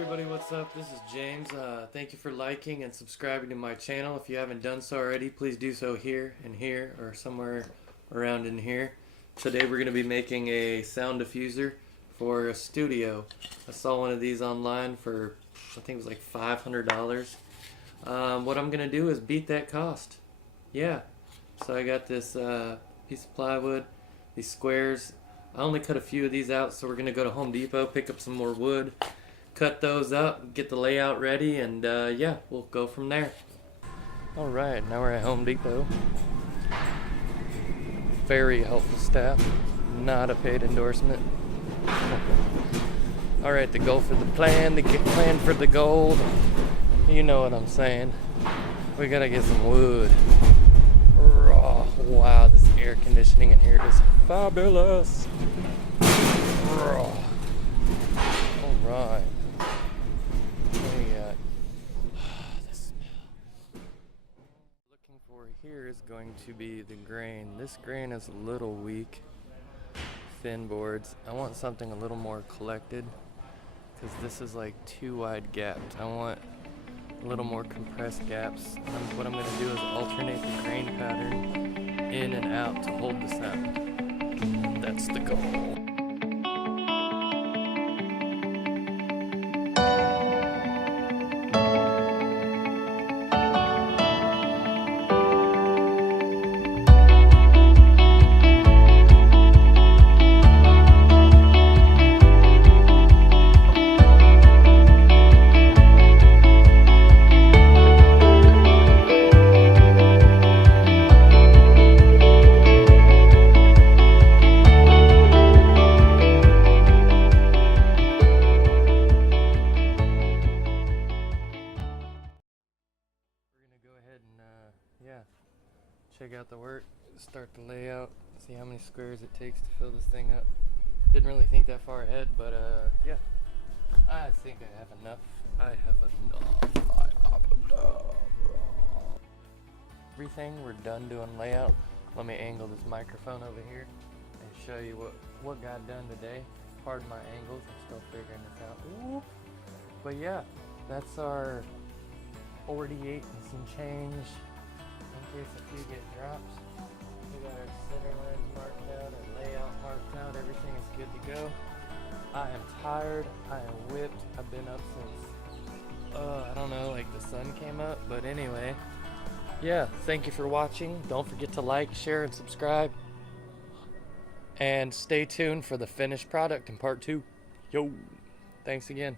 everybody, what's up? This is James. Thank you for liking and subscribing to my channel. If you haven't done so already, please do so here and here or somewhere around in here. Today we're going to be making a sound diffuser for a studio. I saw one of these online for, I think it was like $500. What I'm going to do is beat that cost. Yeah. So I got this piece of plywood, these squares. I only cut a few of these out, so we're going to go to Home Depot, pick up some more wood, cut those up, get the layout ready, and yeah, we'll go from there. Alright, now we're at Home Depot. Very helpful staff, not a paid endorsement. Alright, the goal for the plan, the plan for the gold. You know what I'm saying. We gotta get some wood. Oh, wow, this air conditioning in here is fabulous. Alright. What do we got? The smell. Looking for here is going to be the grain. This grain is a little weak. Thin boards. I want something a little more collected because this is like too wide gaps. I want a little more compressed gaps. What I'm going to do is alternate the grain pattern in and out to hold the sound. That's the goal. Yeah, check out the work, start the layout, see how many squares it takes to fill this thing up. Didn't really think that far ahead, but yeah, I think I have enough. I have enough. Everything, we're done doing layout. Let me angle this microphone over here and show you what got done today. Pardon my angles, I'm still figuring this out. Whoop. But yeah, that's our 48 and some change. In case a few get drops, we got our center lines marked out, our layout marked out, everything is good to go. I am tired, I am whipped, I've been up since, I don't know, like the sun came up, but anyway. Yeah, thank you for watching. Don't forget to like, share, and subscribe. And stay tuned for the finished product in part 2. Yo, thanks again.